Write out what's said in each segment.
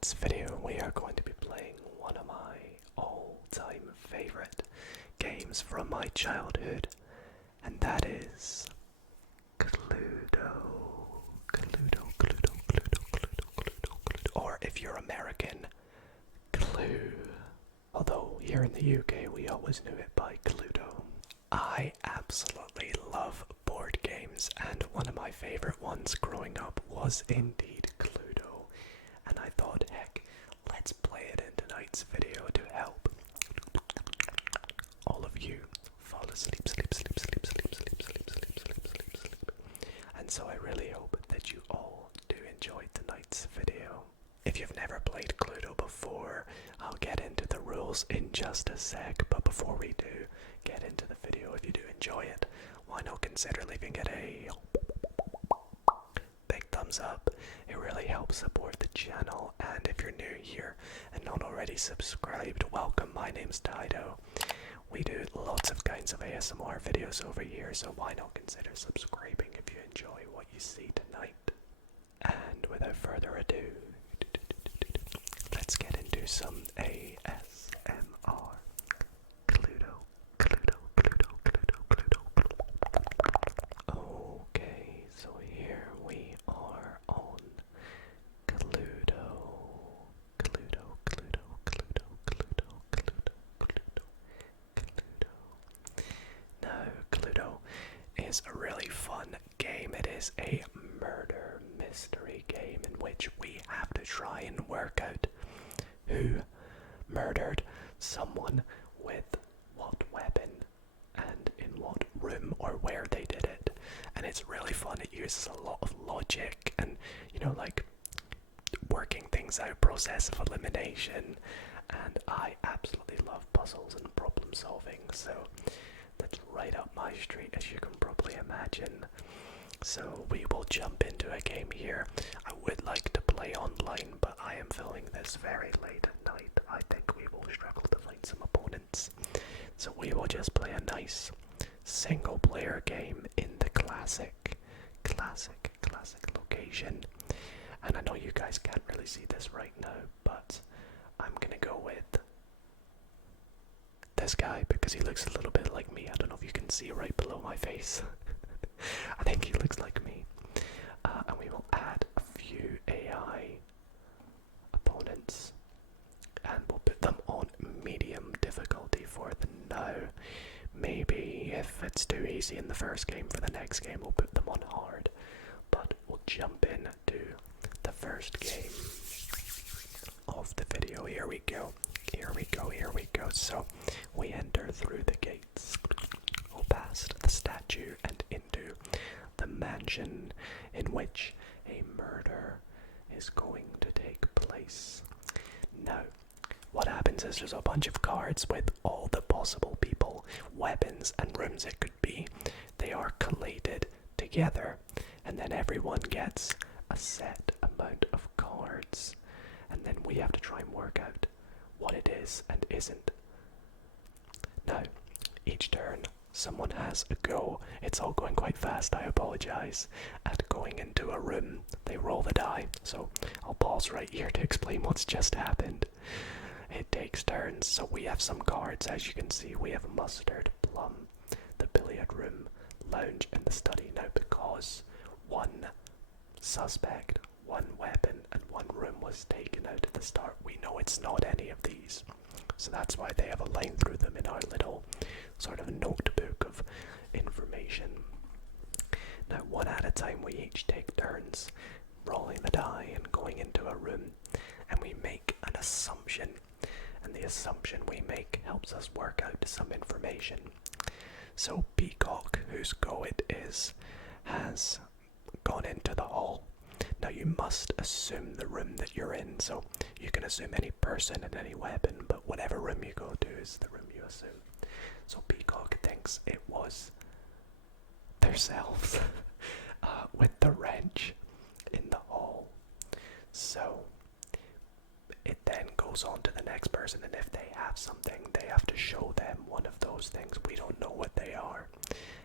tonight's video we are going to be playing one of my all-time favorite games from my childhood, and that is Cluedo. Cluedo. Or if you're American, Clue. Although here in the UK we always knew it by Cluedo. I absolutely love board games, and one of my favorite ones growing up was indeed Cluedo. And I thought, heck, let's play it in tonight's video to help all of you fall asleep. And so I really hope that you all do enjoy tonight's video. If you've never played Cluedo before, I'll get into the rules in just a sec, but before we do get into the video, if you do enjoy it, why not consider leaving it a big thumbs up. It really helps support the channel, and if you're new here and not already subscribed, welcome. My name's Dido. We do lots of kinds of ASMR videos over here, so why not consider subscribing if you enjoy what you see tonight. And without further ado, let's get into some ASMR. Cluedo. Okay, so here we are on Cluedo. Now, Cluedo is a really fun game. It is a murder mystery game in which we have to try and work out who murdered someone with what weapon and in what room or where they did it. And it's really fun. It uses a lot of logic and, like working things out, process of elimination. And I absolutely love puzzles and problem solving, so that's right up my street, as you can probably imagine. So we will jump into a game here. I would like to play online, but I am filming this very late at night. I think we will struggle to find some opponents. So we will just play a nice single player game in the classic location. And I know you guys can't really see this right now, but I'm gonna go with this guy because he looks a little bit like me. I don't know if you can see right below my face. I think he looks like me. And we will add a few AI opponents, and we'll put them on medium difficulty for the now. Maybe if it's too easy in the first game, for the next game we'll put them on hard. But we'll jump in to the first game of the video. Here we go. So we enter through the gates, go past the statue and into the mansion in which a murder is going to take place. Now, what happens is there's a bunch of cards with all the possible people, weapons, and rooms it could be. They are collated together, and then everyone gets a set amount of cards, and then we have to try and work out what it is and isn't. Now, each turn someone has a go. It's all going quite fast, I apologize. At going into a room, they roll the die, so I'll pause right here to explain what's just happened. It takes turns, so we have some cards. As you can see, we have mustard, plum, the billiard room, lounge, and the study. Now, because one suspect, one weapon, and one room was taken out at the start, we know it's not any of these. So that's why they have a line through them in our little sort of notebook of information. Now, one at a time, we each take turns rolling the die and going into a room, and we make an assumption, and the assumption we make helps us work out some information. So Peacock, whose go it is, has gone into the hall. Now you must assume the room that you're in, so you can assume any person and any weapon, but whatever room you go to is the room you assume. So Peacock thinks it was themselves with the wrench in the hall. So it then goes on to the next person, and if they have something, they have to show them one of those things. We don't know what they are.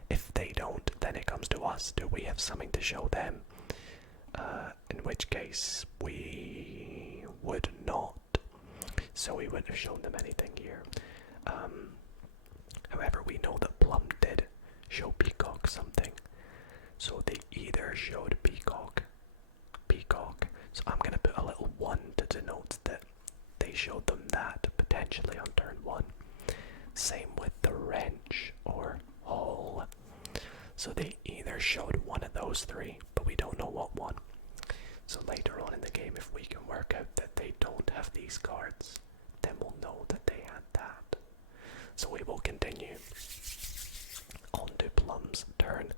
If they don't, then it comes to us. Do we have something to show them? In which case we would not. So we wouldn't have shown them anything here. However, we know that Plum did show Peacock something. So they either showed Peacock. So I'm going to put a little 1 to denote that they showed them that potentially on turn 1. Same with the wrench or hole. So they either showed one of those 3, but we don't know what one. So later on in the game, if we can work out that they don't have these cards, then we'll know that they had that. So we will continue on to Plum's turn.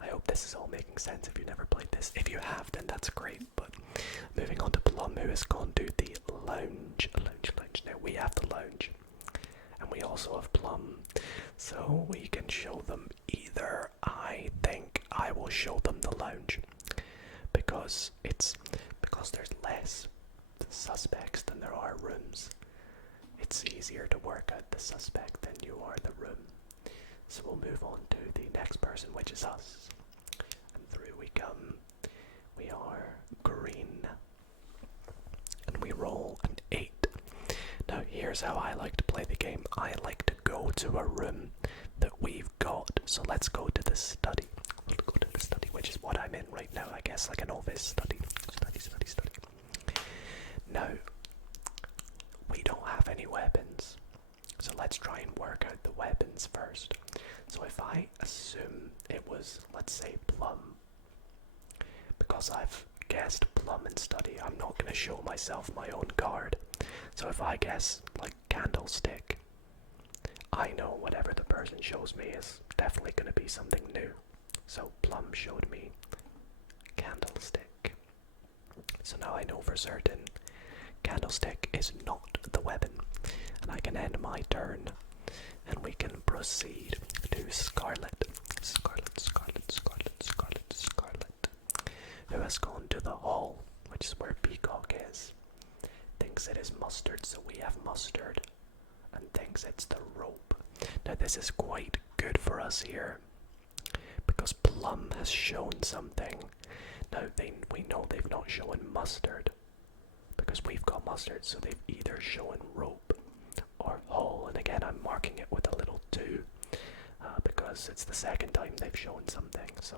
I hope this is all making sense if you've never played this. If you have, then that's great. But moving on to Plum, who has gone to the lounge. Now we have the lounge. And we also have Plum. So we can show them either. I think I will show them the lounge. Because there's less suspects than there are rooms. It's easier to work out the suspect than you are the room. So we'll move on to the next person, which is us. And through we come. We are green. And we roll an 8. Now here's how I like to play the game. I like to go to a room that we've got. So let's go to the study. We'll go to the study, which is what I'm in right now, I guess, like a novice study. Study. Now, we don't have any weapons. So let's try and work out the weapons first. So if I assume it was, let's say, Plum, because I've guessed Plum in study, I'm not going to show myself my own card. So if I guess, like, candlestick, I know whatever the person shows me is definitely going to be something new. So Plum showed me candlestick. So now I know for certain candlestick is not the weapon. And I can end my turn. And we can proceed to Scarlet. Scarlet. Who has gone to the hall, which is where Peacock is. Thinks it is mustard, so we have mustard. And thinks it's the rope. Now this is quite good for us here. Because Plum has shown something. Now we know they've not shown mustard. Because we've got mustard, so they've either shown rope or hole. And again, I'm marking it with a little 2. Because it's the second time they've shown something. So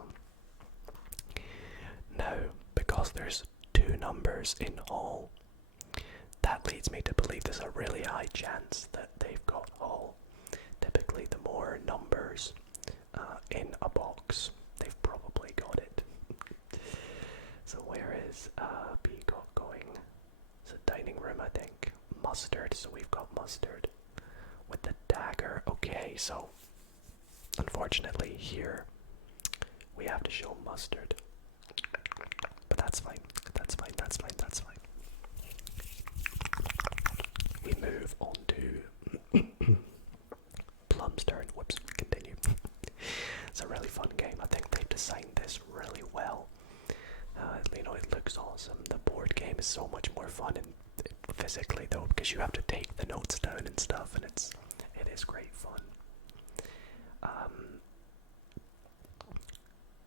now, because there's 2 numbers in hole, that leads me to believe there's a really high chance that they've got hole. Typically, the more numbers in a box, they've probably got it. So where is Peacock going? It's a dining room, I think. Mustard, so we've got mustard. With the dagger, okay, so unfortunately here we have to show mustard. But that's fine. We move on to Plum's turn. Whoops, continue. It's a really fun game. I think they've designed this really well. It looks awesome. The board game is so much more fun physically though, because you have to take the notes down and stuff, and it is great fun.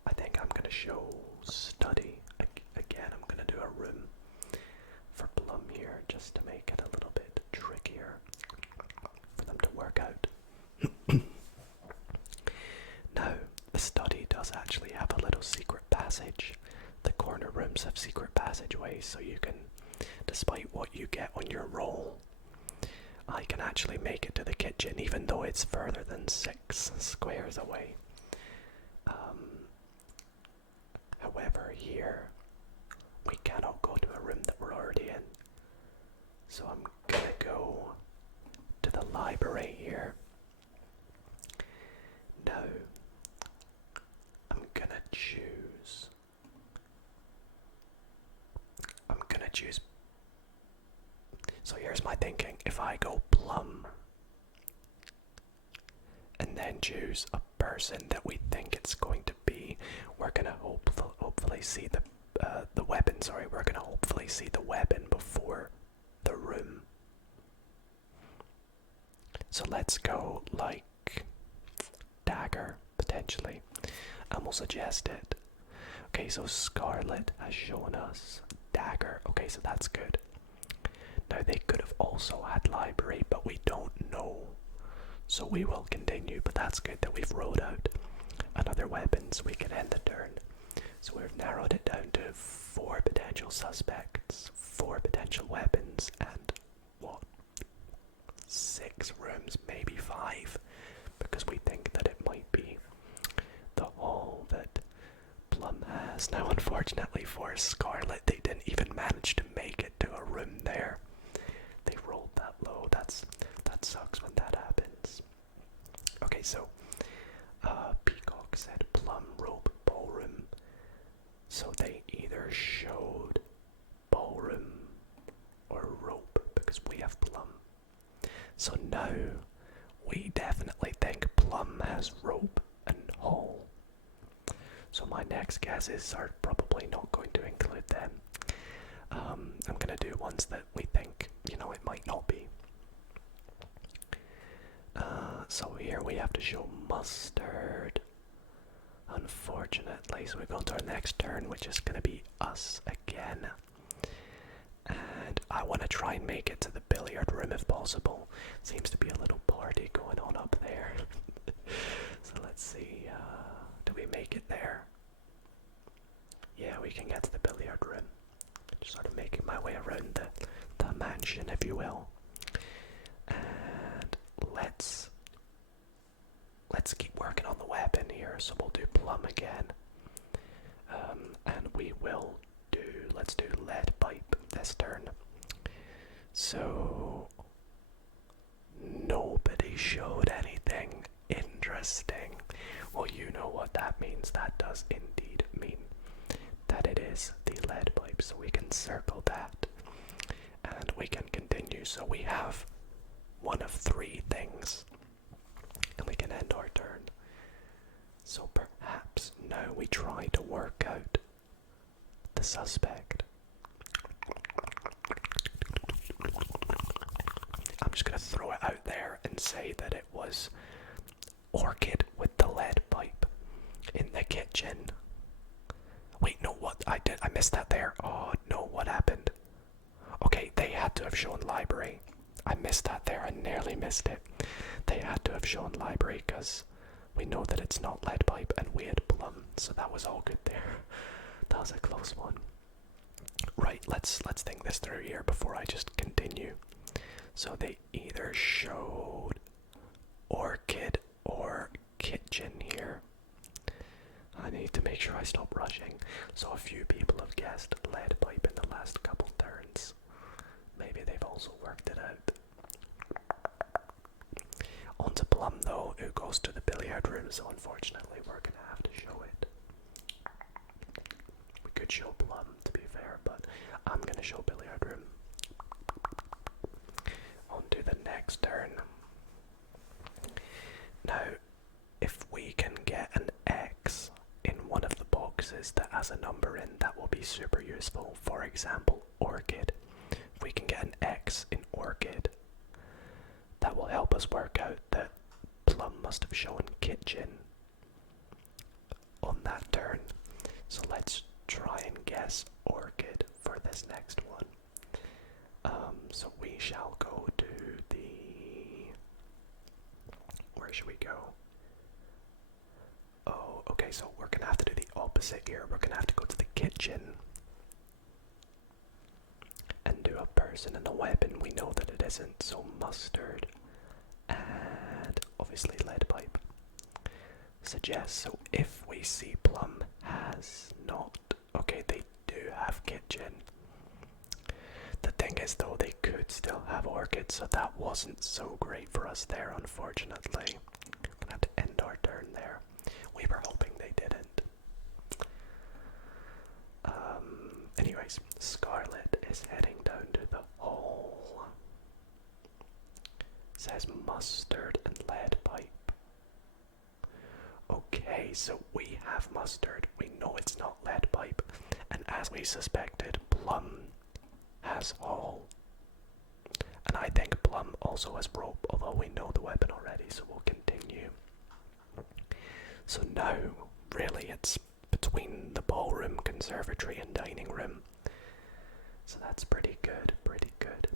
I think I'm gonna show study again. I'm gonna do a room for Plum here, just to make it a little bit trickier for them to work out. Now, the study does actually have a little secret passage. The corner rooms have secret passageways, so you can, despite what you get on your roll, I can actually make it to the kitchen, even though it's further than 6 squares away. However, here, we cannot go to a room that we're already in. So I'm gonna go to the library here. Now, I'm gonna choose. So here's my thinking. If I go Plum, and then choose a person that we think it's going to be, we're gonna hopefully see the weapon. Sorry, we're gonna hopefully see the weapon before the room. So let's go like dagger potentially, and we'll suggest it. Okay, so Scarlet has shown us dagger. Okay, so that's good. Now they could have also had library, but we don't know. So we will continue, but that's good that we've rolled out another weapon so we can end the turn. So we've narrowed it down to 4 potential suspects, 4 potential weapons, and what? 6 rooms, maybe 5, because we think that it might be the hall that Plum has. Now unfortunately for Scarlet, they didn't even manage to make it to a room there. They rolled that low. That sucks when that happens. Okay, so Peacock said Plum, rope, ballroom. So they either showed ballroom or rope because we have Plum. So now we definitely think Plum has rope and hall. So my next guesses are probably not going to include them. I'm going to do ones that we think, it might not be. So here we have to show mustard, unfortunately. So we go to our next turn, which is going to be us again. And I want to try and make it to the billiard room if possible. Seems to be a little party going on up there. So let's see, do we make it there? Yeah, we can get to the billiard room. Just sort of making my way around the mansion, if you will. And let's keep working on the weapon here. So we'll do Plum again. And let's do lead pipe this turn. So nobody showed anything interesting. Well, you know what that means. That does indeed mean that it is the lead pipe. So we can circle that and we can continue. So we have one of 3 things and we can end our turn. So perhaps now we try to work out the suspect. I'm just going to throw it out there and say that it was Orchid with the lead pipe in the kitchen. Wait, no, what? I missed that there. Oh, no, what happened? Okay, they had to have shown library. I missed that there. I nearly missed it. They had to have shown library because we know that it's not lead pipe and we had Plum, so that was all good there. That was a close one. Right, let's think this through here before I just continue. So they either showed Orchid or Kitchen here. I need to make sure I stop rushing. So a few people have guessed lead pipe in the last couple turns. Maybe they've also worked it out. On to Plum though, who goes to the billiard room, so unfortunately we're gonna have to show it. We could show Plum, to be fair, but I'm gonna show billiard room. On to the next turn. Now, if we can get an X in one of the boxes that has a number in, that will be super useful. For example, Orchid. If we can get an X in Orchid, that will help us work out that Plum must have shown Kitchen on that turn. So let's try and guess Orchid for this next one. So we shall go to the... Where should we go? Oh, okay, so we're gonna have to do the opposite here. We're gonna have to go to the kitchen and do a person and a weapon. We know that it isn't, so mustard and obviously lead pipe suggests. So if we see Plum has not, okay, they do have kitchen. The thing is though, they could still have Orchid, so that wasn't so great for us there, unfortunately. We're gonna have to end our turn there. We were hoping they didn't. Anyways, Scarlet is heading down to the hall. Says mustard and lead pipe. Okay, so we have mustard. We know it's not lead pipe. And as we suspected, Plum has hall. And I think Plum also has rope, although we know the weapon already, so we'll continue. So now, really, it's between the ballroom, conservatory, and dining room. So that's pretty good, pretty good.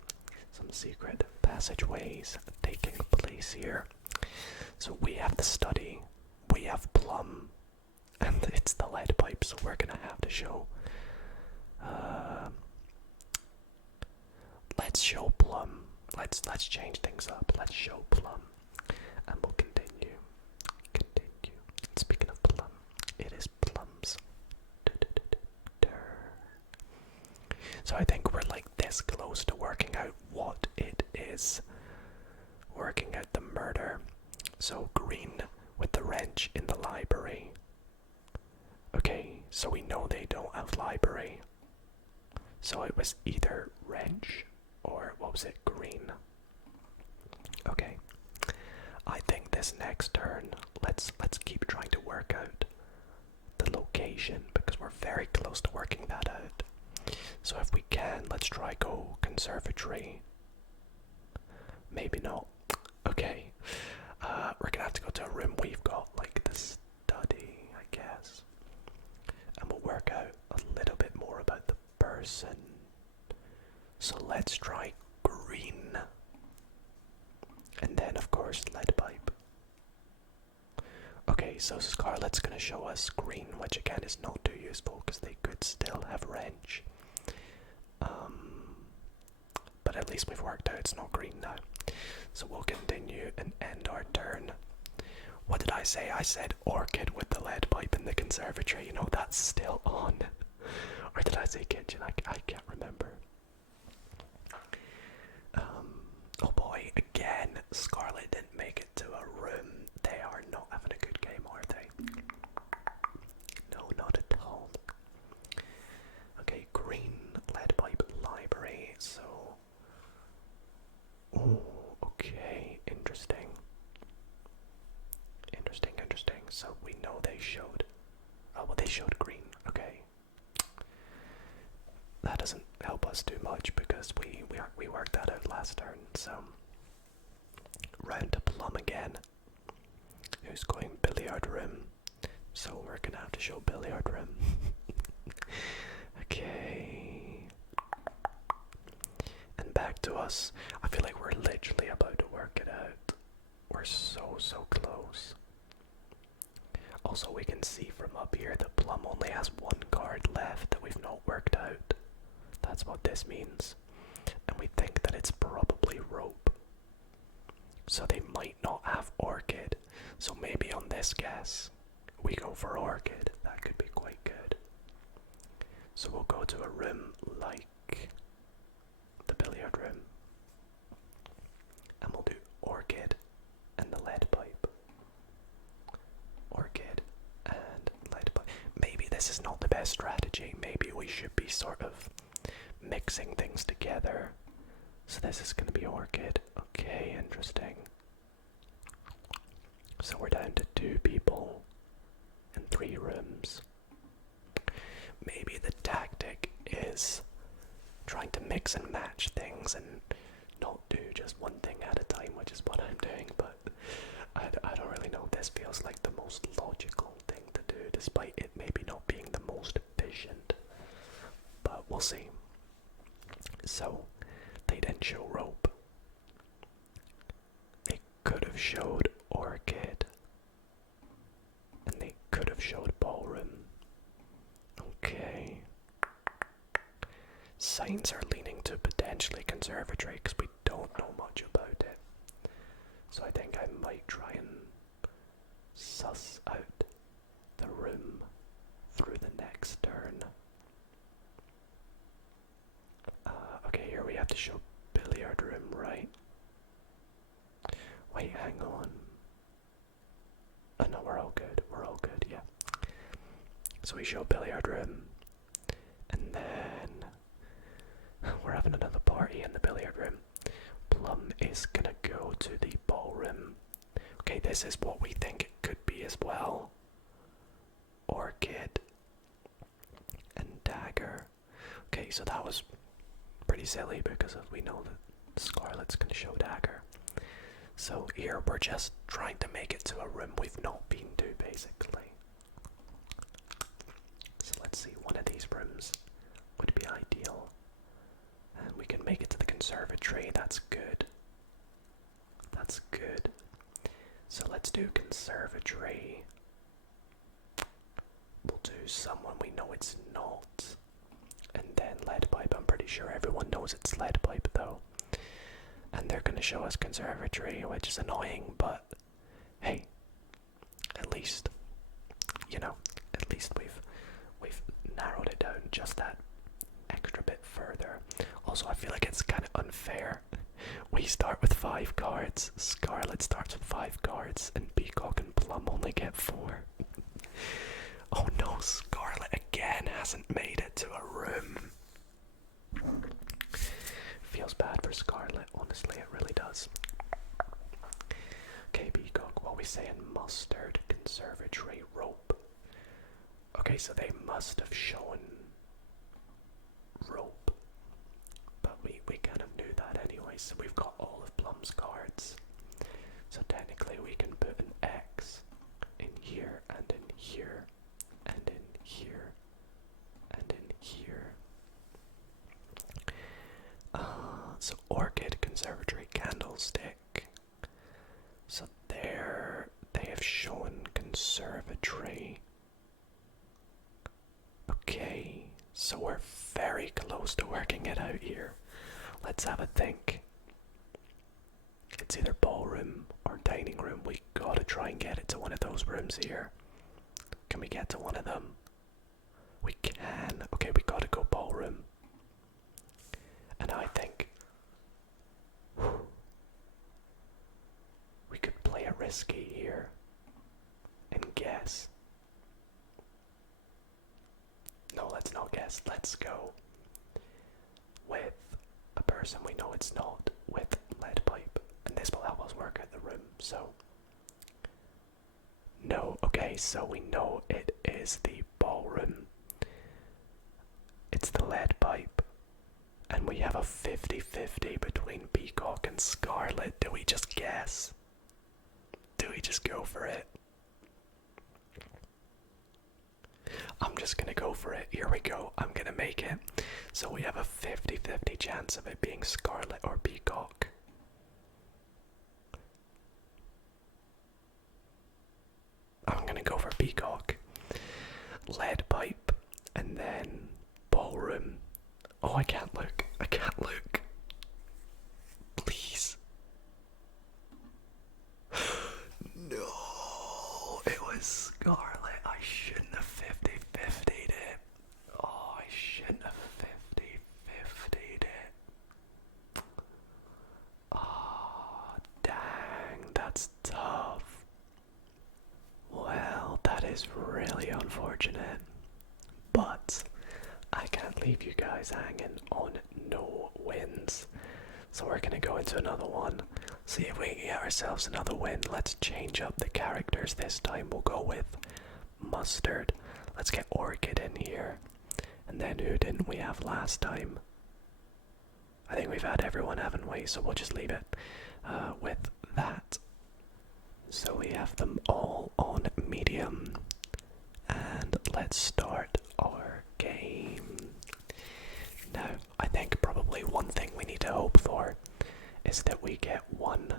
some secret passageways taking place here. So we have the study, we have Plum, and it's the lead pipe, so we're gonna have to show. Let's show Plum. Let's change things up. Let's show Plum, and we'll continue. Speaking of Plum, it is Plums. So I think we're like this close to working out what it is. Working out the murder. So green with the wrench in the library. Okay, so we know they don't have library. So it was either wrench or what was it, green? Okay. I think this next turn, let's keep trying to work out the location because we're very close to working that out. So if we can, let's try go conservatory. Maybe not. Okay. We're gonna have to go to a room we've got, like the study, I guess. And we'll work out a little bit more about the person. So let's try green. And then, of course, lead pipe. Okay, so Scarlet's gonna show us green, which again is not too useful because they could still have wrench. But at least we've worked out it's not green now. So we'll continue and end our turn. What did I say? I said orchid with the lead pipe in the conservatory. You know, that's still on. Or did I say kitchen? I can't remember. Oh boy, again, Scarlet didn't make it to a room. They are not having a good game, are they? No, not at all. Okay, green, lead pipe, library, so... Ooh, okay, interesting. Interesting. So we know they showed... Oh, well, they showed green, okay. That doesn't help us too much because we worked that out last turn, so... Round to Plum again. Who's going billiard room? So we're gonna have to show billiard room. Okay. And back to us. I feel like we're literally about to work it out. We're so close. Also, we can see from up here that Plum only has one card left that we've not worked out. That's what this means. And we think that it's probably rope. So they might not have orchid. So maybe on this guess, we go for orchid. That could be quite good. So we'll go to a room like the billiard room. And we'll do orchid and the lead pipe. Orchid and lead pipe. Maybe this is not the best strategy. Maybe we should be sort of mixing things together. So this is going to be orchid. Okay, interesting. So we're down to 2 people in 3 rooms. Maybe the tactic is trying to mix and match things and not do just one thing at a time, which is what I'm doing, but I don't really know. This feels like the most logical thing to do, despite it maybe not being the most efficient. But we'll see. So, they didn't show rope. They could have showed orchid. And they could have showed ballroom. Okay. Signs are leaning to potentially conservatory because we don't know much about it. So I think I might try and suss out the room through the next turn. Okay, here we have to show billiard room, right? Wait, hang on. Oh no, we're all good, yeah. So we show billiard room, and then we're having another party in the billiard room. Plum is gonna go to the ballroom. Okay, this is what we think it could be as well. Orchid and dagger. Okay, so that was pretty silly because we know that Scarlet's gonna show dagger. So here we're just trying to make it to a room we've not been to, basically. So let's see, one of these rooms would be ideal. And we can make it to the conservatory. That's good. That's good. So let's do conservatory. We'll do someone we know it's not. And then lead pipe. I'm pretty sure everyone knows it's lead pipe though. And they're going to show us conservatory, which is annoying, but hey, at least, you know, at least we've narrowed it down just that extra bit further. Also, I feel like it's kind of unfair. We start with 5 cards, Scarlet starts with 5 cards, and Peacock and Plum only get 4. Oh no, Scarlet again hasn't made it to a room. Feels bad for Scarlet, honestly, it really does. Okay, Peacock, what we saying? Mustard, conservatory, rope. Okay, so they must have shown rope, but we kind of knew that anyway, so we've got all of Plum's cards. So technically we can put an X in here, and in here, and in here, and in here. So orchid, conservatory, candlestick. So there they have shown conservatory. Okay, so we're very close to working it out here. Let's have a think. It's either ballroom or dining room. We gotta try and get it to one of those rooms here. Can we get to one of them? We can. Okay, we gotta go ballroom. And I think we could play it risky here and guess. No, let's not guess. Let's go with a person we know it's not, with lead pipe. And this will help us work out the room, so. No, okay, so we know it is the ballroom. It's the lead pipe. And we have a 50-50 between Peacock and Scarlet. Do we just guess? Do we just go for it? I'm just gonna go for it. Here we go. I'm gonna make it. So we have a 50-50 chance of it being Scarlet or Peacock. I'm gonna go for Peacock. Lead pipe. And then ballroom. Oh, I can't look. I can't look. Please. No, it was Scarlet. I shouldn't have 50-50'd it. Oh, I shouldn't have 50-50'd it. Oh, dang, that's tough. Well, that is really unfortunate. But I can't leave you guys hanging on no wins. So we're gonna go into another one. See if we can get ourselves another win. Let's change up the characters this time. We'll go with Mustard. Let's get Orchid in here. And then who didn't we have last time? I think we've had everyone, haven't we? So we'll just leave it with that. So we have them all on medium. And let's start our game. Now, I think probably one thing we need to hope for is that we get one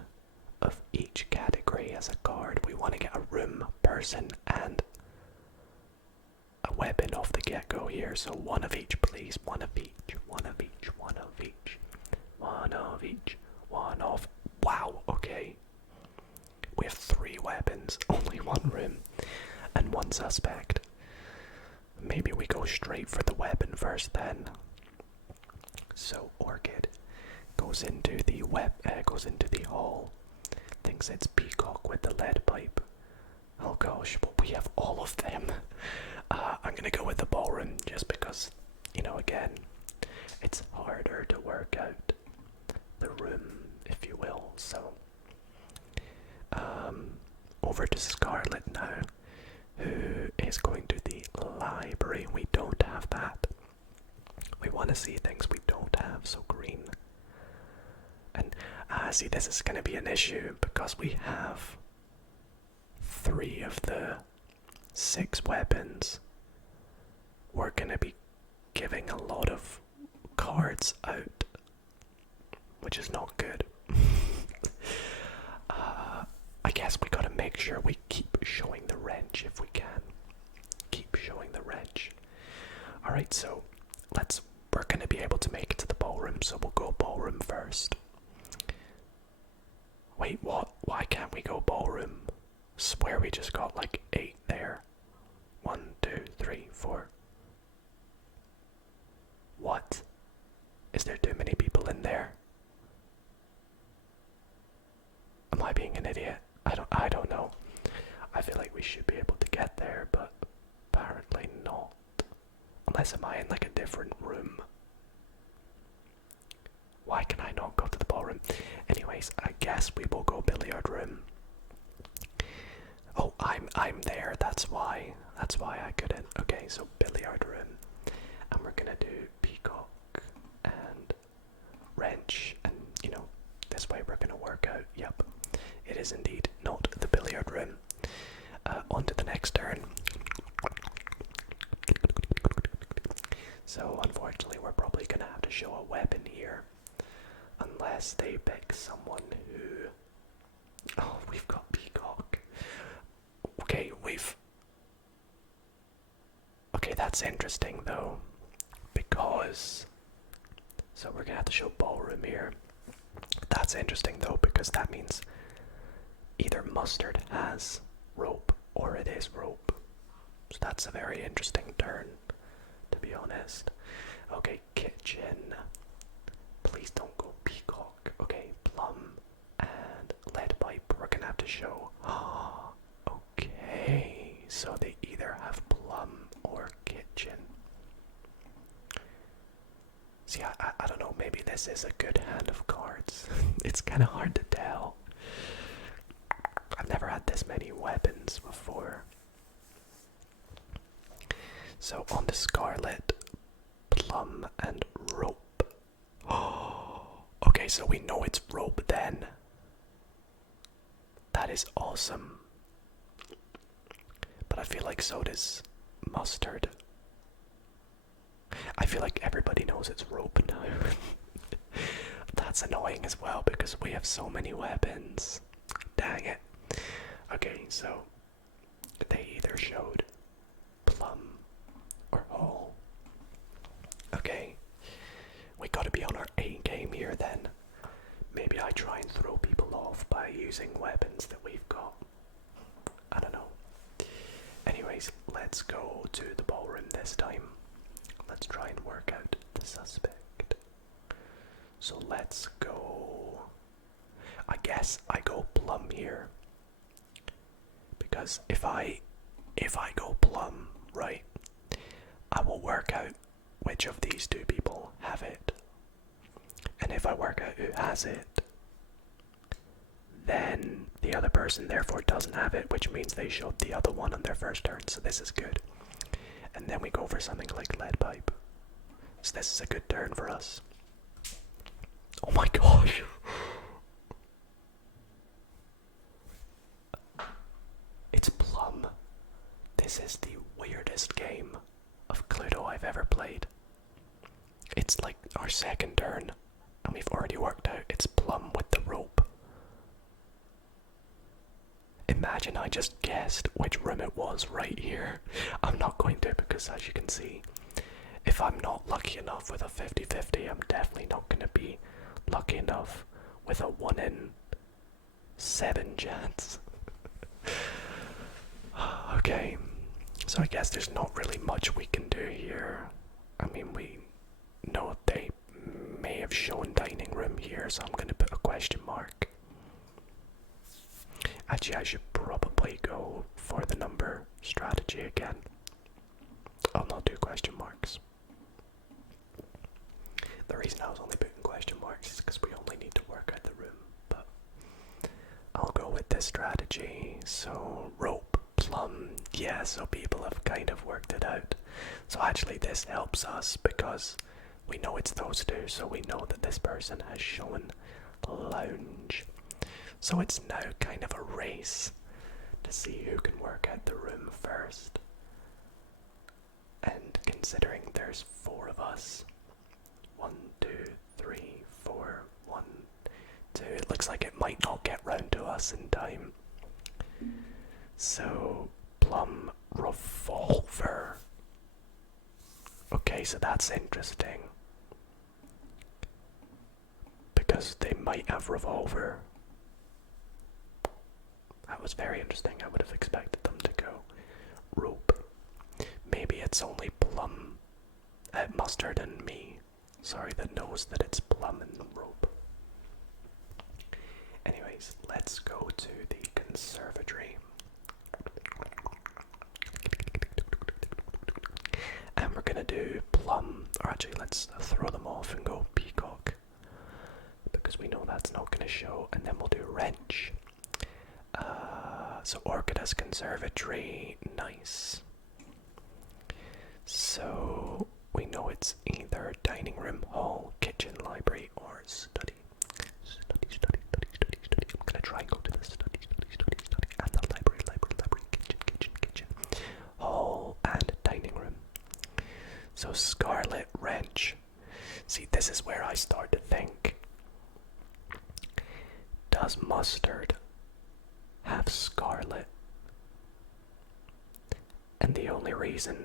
of each category as a card. We want to get a room, person, and a weapon off the get-go here. So one of each, please. One of each, one of each, one of each, one of each, one of... Wow, okay. We have 3 weapons, only 1 room, and 1 suspect. Maybe we go straight for the weapon first then. So Orchid goes into the hall. Thinks it's Peacock with the lead pipe. Oh gosh, but we have all of them. I'm gonna go with the ballroom just because, you know, again, it's harder to work out the room, if you will. So over to Scarlet now, who is going to the library. We don't have that. We want to see things we don't have, so green. And see, this is going to be an issue because we have 3 of the 6 weapons. We're going to be giving a lot of cards out. which is not good. I guess we gotta make sure we keep showing the wrench if we can. Keep showing the wrench. Alright, so we're gonna be able to make it to the ballroom, so we'll go ballroom first. Wait, what? Why can't we go ballroom? Swear we just got like 8 there. 1, 2, 3, 4. What? Is there too many people in there? Am I being an idiot? I don't know. I feel like we should be able to get there, but apparently not. Unless am I in like a different room? Why can I not go to the ballroom? Anyways, I guess we will go billiard room. Oh, I'm there. That's why I couldn't. Okay, so billiard room, and we're gonna do peacock and wrench, and you know, this way we're gonna work out. Yep, it is indeed not the billiard room. On to the next turn. So unfortunately, we're probably gonna have to show a weapon here, unless they pick someone who. Oh, we've got peacock. Okay, Okay, that's interesting though, because. So we're gonna have to show ballroom here. That's interesting though, because that means either Mustard has rope or it is rope. So that's a very interesting turn, to be honest. Okay, kitchen. Please don't go peacock. Okay, plum and lead pipe. We're gonna have to show. Okay, so they either have plum or kitchen. See, I don't know, maybe this is a good hand of cards. It's kind of hard to tell. I've never had this many weapons before. So on the Scarlet, plum and rope. Oh, okay, so we know it's rope then. That is awesome. But I feel like so does Mustard. I feel like everybody knows it's rope now. That's annoying as well because we have so many weapons. Dang it. Okay, so they either showed plum or hole. Okay, we gotta be on our A game here then. Maybe I try and throw people off by using weapons that we've got. I don't know. Anyways, let's go to the ballroom this time. Let's try and work out the suspect. So let's go. I guess I go plum here. Because if I go plum, right, I will work out which of these two people have it. And if I work out who has it, then the other person therefore doesn't have it, which means they showed the other one on their first turn, so this is good. And then we go for something like lead pipe. So this is a good turn for us. Oh my gosh! It's plum. This is the weirdest game of Cluedo I've ever played. It's like our second turn, and we've already worked out it's plum with the rope. Imagine I just guessed which room it was right here. I'm not going to, because as you can see, if I'm not lucky enough with a 50-50, I'm definitely not going to be lucky enough with a 1 in 7 chance. Okay, so I guess there's not really much we can do here. I mean, we know they may have shown dining room here, so I'm going to put a question mark. Actually, I should probably go for the number strategy again. I'll not do question marks. The reason I was only putting question marks is because we only need to work out the room, but I'll go with this strategy. So, rope, plum, yeah, so people have kind of worked it out. So actually this helps us because we know it's those two, so we know that this person has shown lounge. So it's now kind of a race to see who can work out the room first. And considering there's 4 of us, 1, 2, 3, 4, 1, might not get round to us in time. So, plum revolver. Okay, so that's interesting. Because they might have revolver. That was very interesting. I would have expected them to go rope. Maybe it's only plum, mustard and me. Sorry, that knows that it's plum and rope. Anyways, let's go to the conservatory. And we're gonna do plum, or actually let's throw them off and go peacock. Because we know that's not gonna show, and then we'll do wrench. So orchid as conservatory, nice. So we know it's either dining room, hall, kitchen, library, or study. Study. I'm gonna try and go to the study, and the library, kitchen, hall, and dining room. So scarlet wrench. See, this is where I start to think. Does mustard have scarlet? And the only reason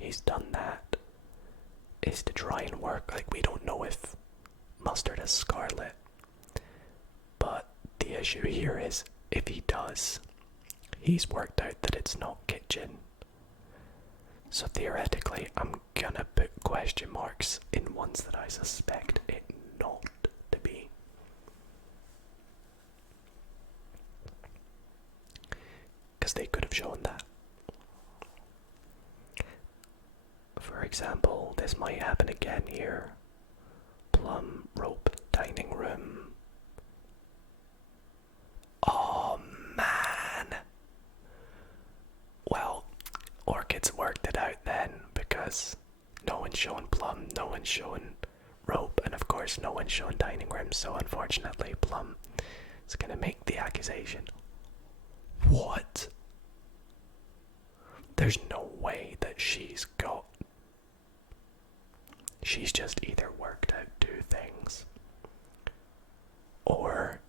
he's done that is to try and work, like, we don't know if mustard has scarlet, but the issue here is if he does, he's worked out that it's not kitchen. So theoretically I'm gonna put question marks in ones that I suspect it not to be. Because they could have shown that. For example, this might happen again here. Plum, rope, dining room. Oh man! Well, orchids worked it out then, because no one's showing plum, no one's showing rope, and of course no one's showing dining room, so unfortunately plum is gonna make the accusation. What? There's no way that she's just either worked out two things, or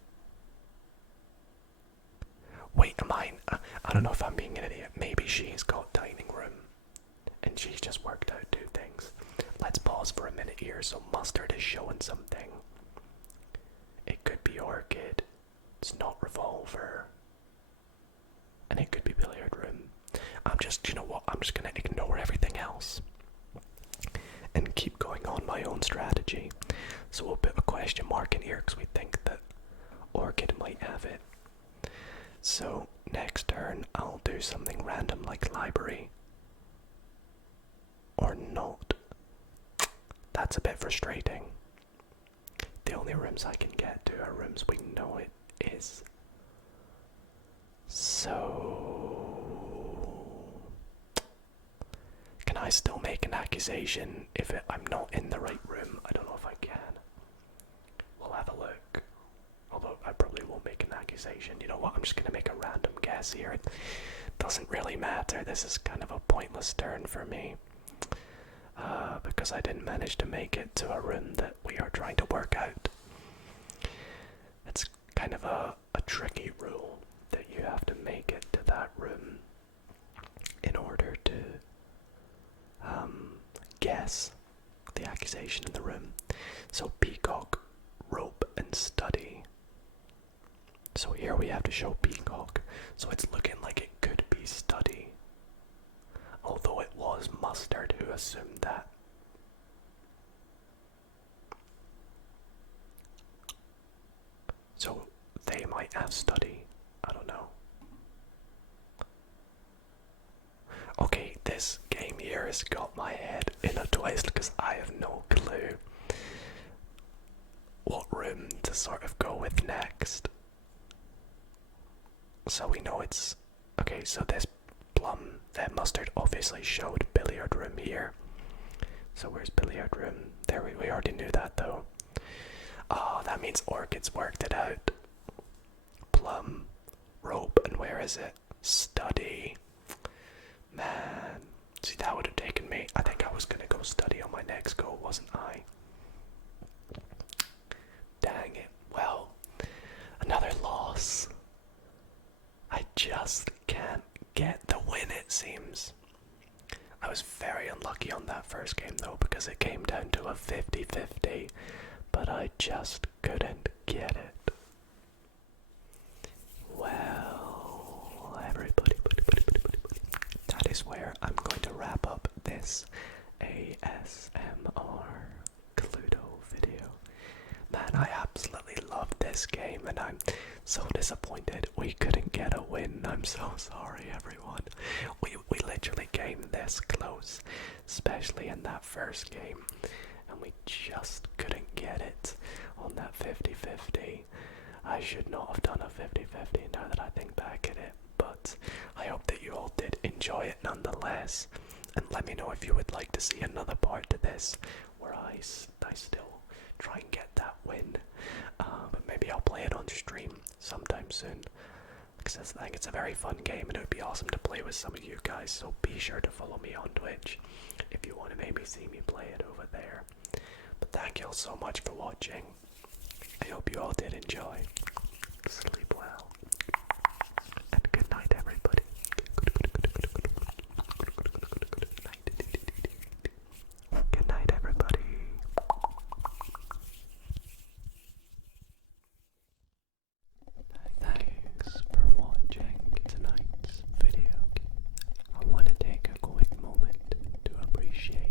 wait, I don't know if I'm being an idiot. Maybe she's got dining room and she's just worked out two things. Let's pause for a minute here. So mustard is showing something. It could be orchid, it's not revolver, and it could be billiard room. You know what, I'm just gonna ignore everything else and keep going on my own strategy. So we'll put a question mark in here because we think that orchid might have it. So next turn I'll do something random like library. Or not. That's a bit frustrating. The only rooms I can get to are rooms we know it is. So can I still make an accusation if I'm not in the right room? I don't know if I can. We'll have a look. Although I probably won't make an accusation. You know what, I'm just going to make a random guess here. It doesn't really matter. This is kind of a pointless turn for me. Because I didn't manage to make it to a room that we are trying to work out. It's kind of a tricky rule that you have to make it to that room in order to guess the accusation in the room. So peacock, rope, and study. So here we have to show peacock. So it's looking like it could be study. Although it was mustard who assumed that. So they might have study. I don't know. Okay, this game here has got my head in a twist because I have no clue what room to sort of go with next. So we know it's... Okay, so this plum, that mustard obviously showed billiard room here. So where's billiard room? There, we already knew that though. Oh, that means orchids worked it out. Plum, rope, and where is it? Study. Man, see, that would have taken me. I think I was gonna go study on my next go, wasn't I? Dang it. Well, 50-50, but I just couldn't get it. Well, everybody, that is where I'm going to wrap up this ASMR Cluedo video. Man, I absolutely love this game, and I'm so disappointed we couldn't get a win. I'm so sorry, everyone. We literally came this close, especially in that first game, and we just couldn't get it on that 50-50. I should not have done a 50-50 now that I think back at it, but I hope that you all did enjoy it nonetheless, and let me know if you would like to see another part to this where I still try and get that win, but maybe I'll play it on stream sometime soon, because I think it's a very fun game and it would be awesome to play with some of you guys, so be sure to follow me on Twitch if you want to maybe see me play it over there. But thank you all so much for watching. I hope you all did enjoy. Sleep well, and good night, everybody. Good night, everybody. Thanks for watching tonight's video. I want to take a quick moment to appreciate